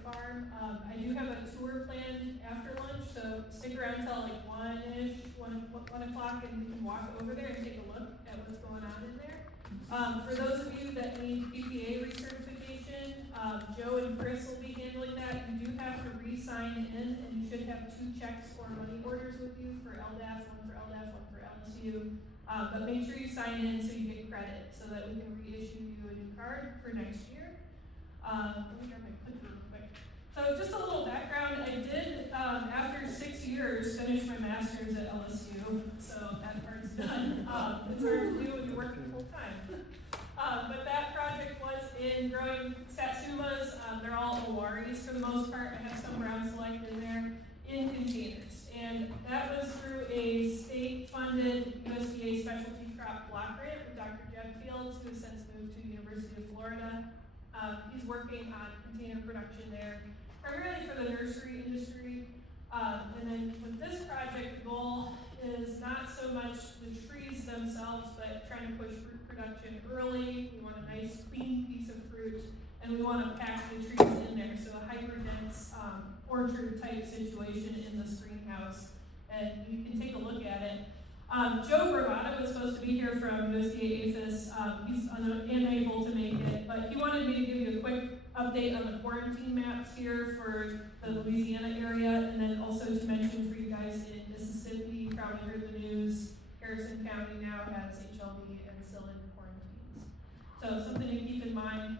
Docville Farm. I do have a tour planned after lunch, so stick around till like 1-ish, 1 o'clock, and we can walk over there and take a look at what's going on in there. For those of you that need PPA recertification, Joe and Chris will be handling that. You do have to re-sign in, and you should have 2 checks or money orders with you for LDAF, one for LDAF, one for LSU. But make sure you sign in so you get credit, so that we can reissue you a new card for next year. Let me grab my clicker real quick. So just a little background, I did, after 6 years, finish my master's at LSU, so that part's done. It's hard to do when you're working full time. But that project was in growing satsumas. They're all awaris for the most part. I have some brown select in there in containers. And that was through a state-funded USDA specialty crop block grant with Dr. Docville, who has since moved to the University of Florida. He's working on container production there, primarily for the nursery industry. And then with this project, the goal is not so much the trees themselves, but trying to push fruit production early. We want a nice, clean piece of fruit, and we want to pack the trees in there. So a hyper-dense orchard-type situation in this greenhouse. And you can take a look at it. Joe Bravado was supposed to be here from USDA APHIS. He's unable to make it, but he wanted me to give you a quick update on the quarantine maps here for the Louisiana area, and then also to mention for you guys in Mississippi, you probably heard the news, Harrison County now has HLB and psyllid quarantines. So something to keep in mind.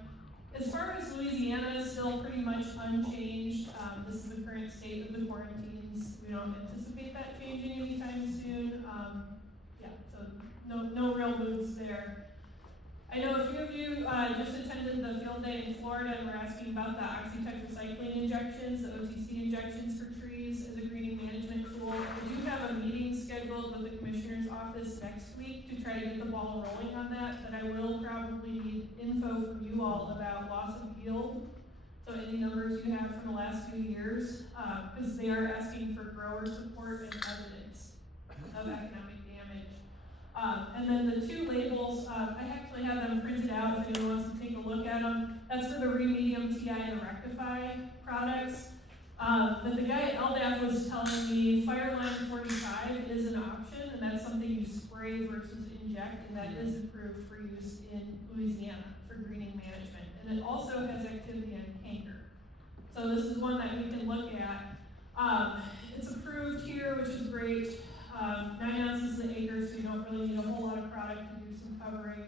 As far as Louisiana is still pretty much unchanged. This is the current state of the quarantines. We don't anticipate that changing anytime soon. So no real moves there. I know a few of you just attended the field day in Florida and were asking about the oxytetracycline injections, the OTC injections for trees as a greening management tool. I do have a meeting scheduled with the Commissioner's office next week to try to get the ball rolling on that, but I will probably need info from you all about loss of yield. So any numbers you have from the last few years, because they are asking for grower support and evidence of economic damage. And then the 2 labels, I actually have them printed out if anyone wants to take a look at them. That's for the Remedium TI and Rectify products. But the guy at LDAF was telling me Fireline 45 is an option, and that's something you spray versus inject, and that is approved for use in Louisiana for greening management. And it also has activity on canker. So this is one that we can look at. It's approved here, which is great. 9 ounces an acre, so you don't really need a whole lot of product to do some covering.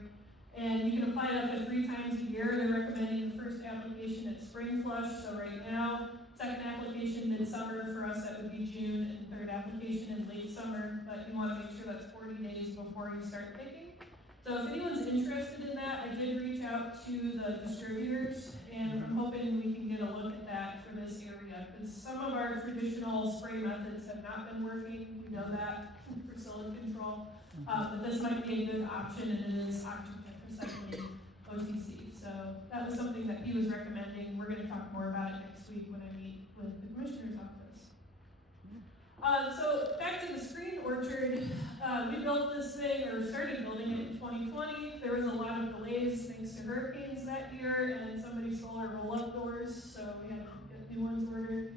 And you can apply it up to 3 times a year. They're recommending the first application at spring flush, so right now. Second application midsummer, for us that would be June, and third application in late summer, but you want to make sure that's 40 days before you start picking. So if anyone's interested in that, I did reach out to the distributors, and I'm hoping we can get a look at that for this area, because some of our traditional spray methods have not been working. We know that for psyllid control, but this might be a good option, and it is oxytetracycline OTC. So that was something that he was recommending. We're going to talk more about it next week when I meet with the Commissioner's office. So back to the screen orchard, we built this thing, or started building it in 2020. There was a lot of delays thanks to hurricanes that year, and somebody stole our roll-up doors, so we had to get new ones ordered.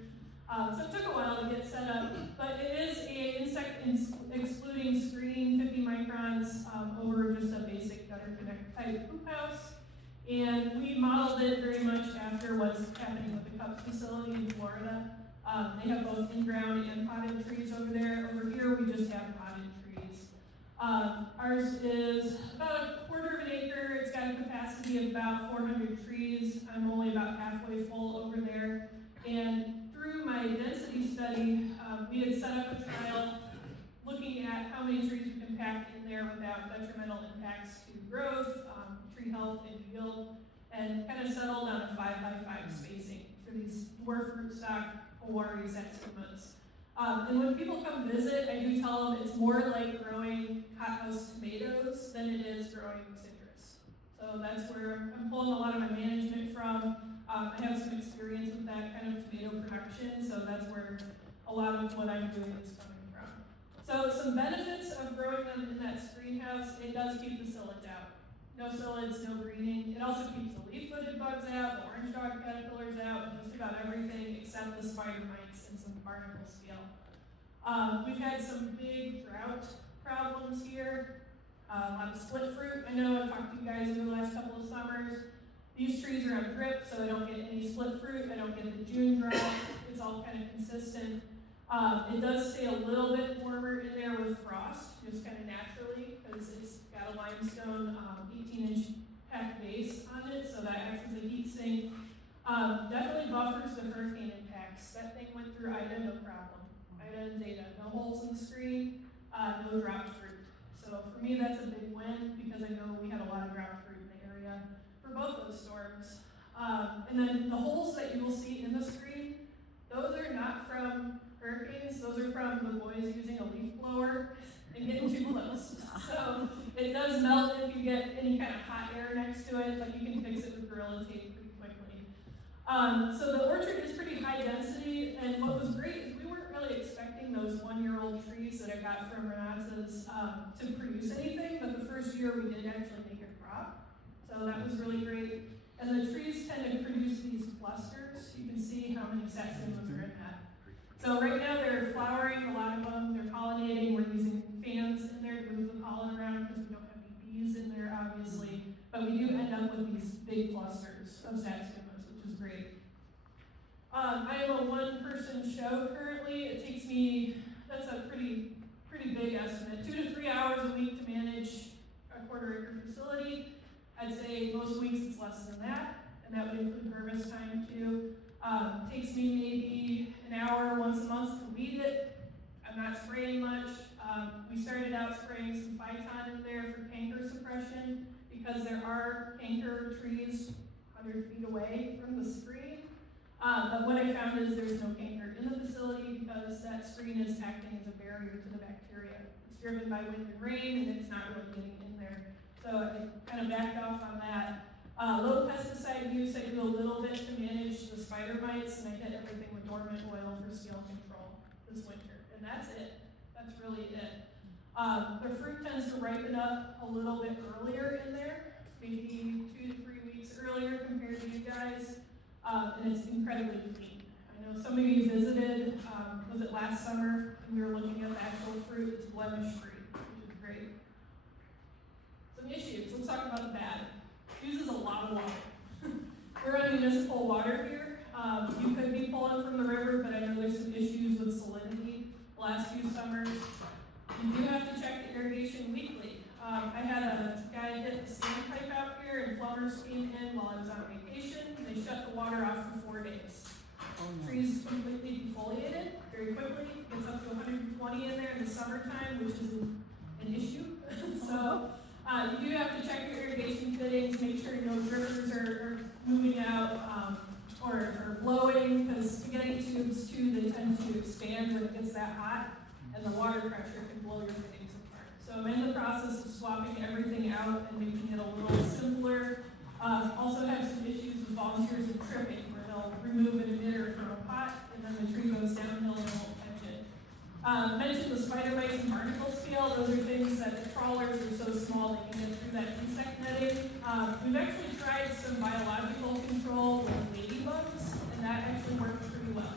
So it took a while to get set up, but it is a insect excluding screen, 50 microns over just a basic gutter connect type hoop house. And we modeled it very much after what's happening with the Cups facility in Florida. They have both in-ground and potted trees over there. Over here, we just have potted trees. Ours is about 1/4 of an acre. It's got a capacity of about 400 trees. I'm only about halfway full over there. And through my density study, we had set up a trial looking at how many trees we can pack in there without detrimental impacts to growth, tree health, and yield, and kind of settled on a 5x5 spacing for these dwarf rootstock Owari satsumas. And when people come visit, I do tell them it's more like growing hothouse tomatoes than it is growing citrus. So that's where I'm pulling a lot of my management from. I have some experience with that kind of tomato production, so that's where a lot of what I'm doing is coming from. So some benefits of growing them in that greenhouse: it does keep the psyllids out. No psyllids, no greening. It also keeps the leaf-footed bugs out, the orange dog caterpillars out, and just about everything except the spider mites and some barnacle scale. We've had some big drought problems here, a lot of split fruit. I know I've talked to you guys over the last couple of summers. These trees are on drip, so I don't get any split fruit. I don't get the June drought. It's all kind of consistent. It does stay a little bit warmer in there with frost, just kind of naturally, because it's got a limestone 18-inch packed base on it, so that acts as a heat sink. Definitely buffers the hurricane impacts. That thing went through Ida, no problem. Ida and Zeta, no holes in the screen, no dropped fruit. So for me, that's a big win, because I know we had a lot of dropped fruit in the area for both those storms. And then the holes that you will see in the screen, those are not from hurricanes, those are from the boys using a leaf blower and getting too close. So it does melt if you get any kind of hot air next to it, but you can fix it with Gorilla Tape pretty quickly. So the orchard is pretty high density, and what was great is we weren't really expecting those 1-year-old trees that I got from Renata's to produce anything, but the first year we did actually make a crop. So that was really great. And the trees tend to produce these clusters. You can see how many saxonums are in that. So right now they're flowering, a lot of them, they're pollinating. We're using fans in there to move the pollen around because we don't have any bees in there, obviously. But we do end up with these big clusters of saxonums, which is great. I am a one-person show currently. It takes me, that's a pretty big estimate, 2 to 3 hours a week to manage a quarter-acre facility. I'd say most weeks it's less than that, and that would include harvest time too. Takes me maybe an hour once a month to weed it. I'm not spraying much. We started out spraying some phyton in there for canker suppression because there are canker trees 100 feet away from the screen. But what I found is there's no canker in the facility because that screen is acting as a barrier to the bacteria. It's driven by wind and rain, and it's not really getting in there. So I kind of backed off on that. Low pesticide use, I do a little bit to manage the spider mites, and I hit everything with dormant oil for scale control this winter. And that's it. That's really it. The fruit tends to ripen up a little bit earlier in there, maybe 2 to 3 weeks earlier compared to you guys, and it's incredibly clean. I know some of you visited, was it last summer, and we were looking at the actual fruit. It's blemish-free, which is great. Some issues, let's talk about the bad. Uses a lot of water. We're on municipal water here. You could be pulling from the river, but I know there's some issues with salinity the last few summers. You do have to check the irrigation weekly. I had a guy hit the standpipe out here, and plumbers came in while I was on vacation. They shut the water off for 4 days. Trees completely defoliated very quickly. Gets up to 120 in there in the summertime, which is an issue. So you do have to check your irrigation fittings, make sure no drippers are moving out or blowing, because spaghetti tubes too, they tend to expand when it gets that hot, and the water pressure can blow your fittings apart. So I'm in the process of swapping everything out and making it a little simpler. Also have some issues with volunteers and tripping, where they'll remove an emitter from a pot, and then the tree goes downhill and won't catch it. Mentioned the spider mites and barnacle scale. Those are things that the crawlers are so small they can get through that insect netting. We've actually tried some biological control with ladybugs, and that actually works pretty well.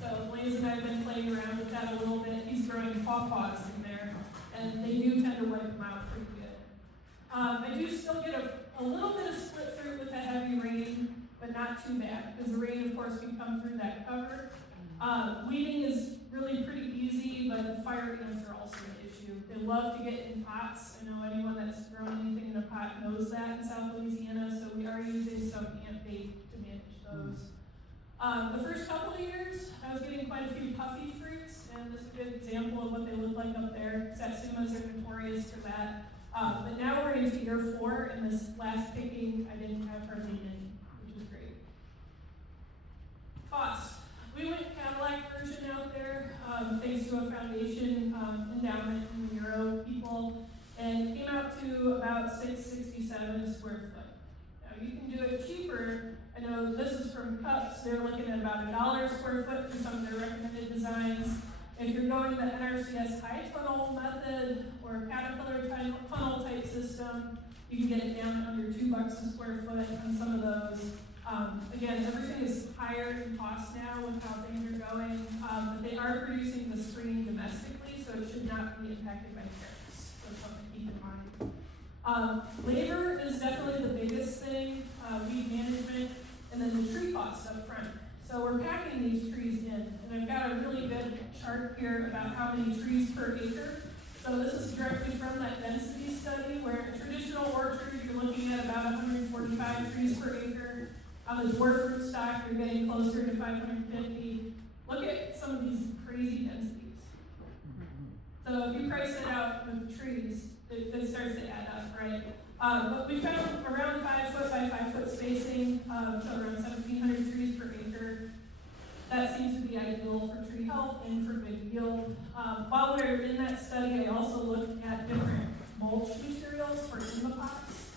So Blaze and I have been playing around with that a little bit. He's growing pawpaws in there, and they do tend to wipe them out pretty good. I do still get a little bit of split fruit with a heavy rain, but not too bad, because the rain, of course, can come through that cover. Weeding is really pretty easy, but the fire ants are also an issue. They love to get in pots. I know anyone that's grown anything in a pot knows that in South Louisiana, so we are using some ant bait to manage those. The first couple of years, I was getting quite a few puffy fruits, and this is a good example of what they look like up there. Satsumas are notorious for that. But now we're into year 4, and this last picking, I didn't have hardly any, which is great. Cost. We went Cadillac version out there, thanks to a foundation endowment from the Euro people, and it came out to about $667 a square foot. Now you can do it cheaper. I know this is from Cups. They're looking at about $1 a square foot for some of their recommended designs. If you're going the NRCS high tunnel method or Caterpillar tunnel type system, you can get it down to under $2 a square foot on some of those. Again, everything is higher in cost now with how things are going, but they are producing the screen domestically, so it should not be impacted by tariffs. So something to keep in mind. Labor is definitely the biggest thing, weed management, and then the tree costs up front. So we're packing these trees in, and I've got a really good chart here about how many trees per acre. So this is directly from that density study, where a traditional orchard, you're looking at about 145 trees per acre. On the dwarf rootstock, you're getting closer to 550. Look at some of these crazy densities. So if you price it out with trees, it starts to add up, right? But we found around 5 foot by 5 foot spacing, so around 1,700 trees per acre. That seems to be ideal for tree health and for good yield. While we were in that study, I also looked at different mulch materials for in the pots,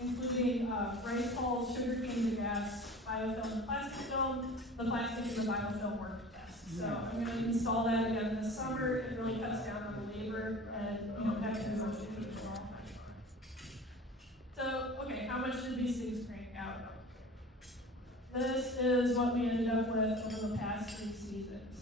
including rice hulls, sugarcane bagasse, biofilm, and plastic film. The plastic and the biofilm work best. So I'm going to install that again this summer. It really cuts down on the labor, and you don't have to do much of it at all. So, okay, how much did these things crank out? This is what we ended up with over the past 3 seasons.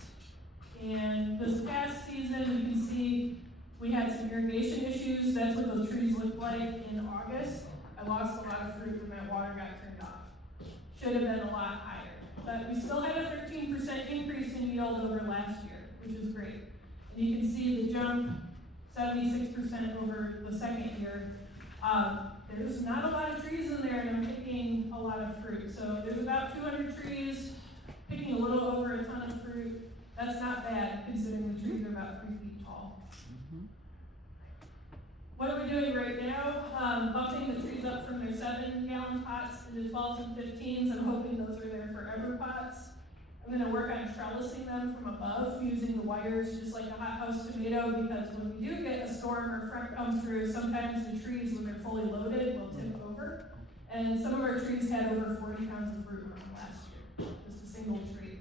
And this past season, you can see we had some irrigation issues. That's what those trees looked like in August. I lost a lot of fruit when that water got turned off. Should have been a lot higher. But we still had a 13% increase in yield over last year, which is great. And you can see the jump, 76% over the second year. There's not a lot of trees in there, and I'm picking a lot of fruit. So there's about 200 trees, picking a little over a ton of fruit. That's not bad, considering the trees are about 3 feet tall. What are we doing right now? Bumping the trees up from their 7-gallon pots into 12s and 15s. I'm hoping those are their forever pots. I'm going to work on trellising them from above using the wires just like a hothouse tomato, because when we do get a storm or front come through, sometimes the trees, when they're fully loaded, will tip over. And some of our trees had over 40 pounds of fruit on them last year, just a single tree.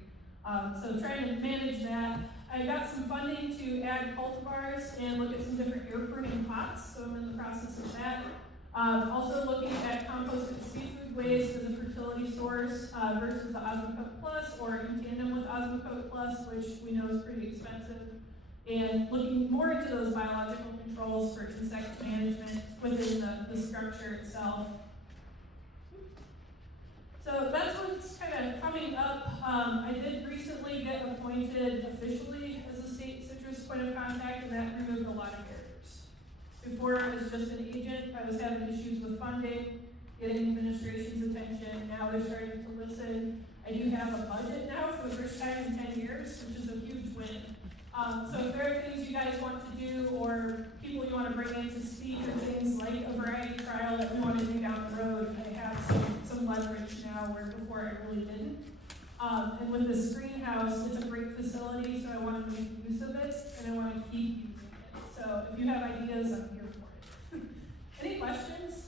So trying to manage that. I got some funding to add cultivars and look at some different air pruning pots, so I'm in the process of that. Also looking at composted seafood waste as a fertility source versus the Osmocote Plus, or in tandem with Osmocote Plus, which we know is pretty expensive. And looking more into those biological controls for insect management within the structure itself. So that's what's kind of coming up. I did recently get appointed officially as a state citrus point of contact, and that removed a lot of barriers. Before I was just an agent, I was having issues with funding, getting administration's attention. Now they're starting to listen. I do have a budget now for the first time in 10 years, which is a huge win. So if there are things you guys want to do, or people you want to bring in to speak, or things like a variety trial that we want to do down the road, I have some leverage now where before I really didn't. And with this greenhouse, it's a great facility, so I want to make use of it, and I want to keep using it. So if you have ideas, I'm here for it. Any questions?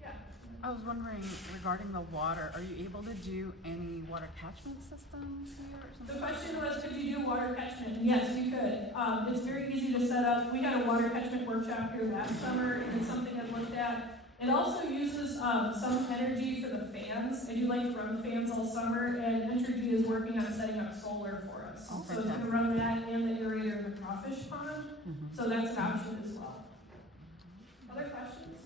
Yeah. I was wondering, regarding the water, are you able to do any water catchment systems here or something? The question was, could you do water catchment? Yes, you could. It's very easy to set up. We had a water catchment workshop here last summer, and it's something I've looked at. It also uses some energy for the fans. I do like to run the fans all summer, and Entergy is working on setting up solar for us. Oh, so it's going to run that and the aerator in the crawfish pond. So that's an option as well. Other questions?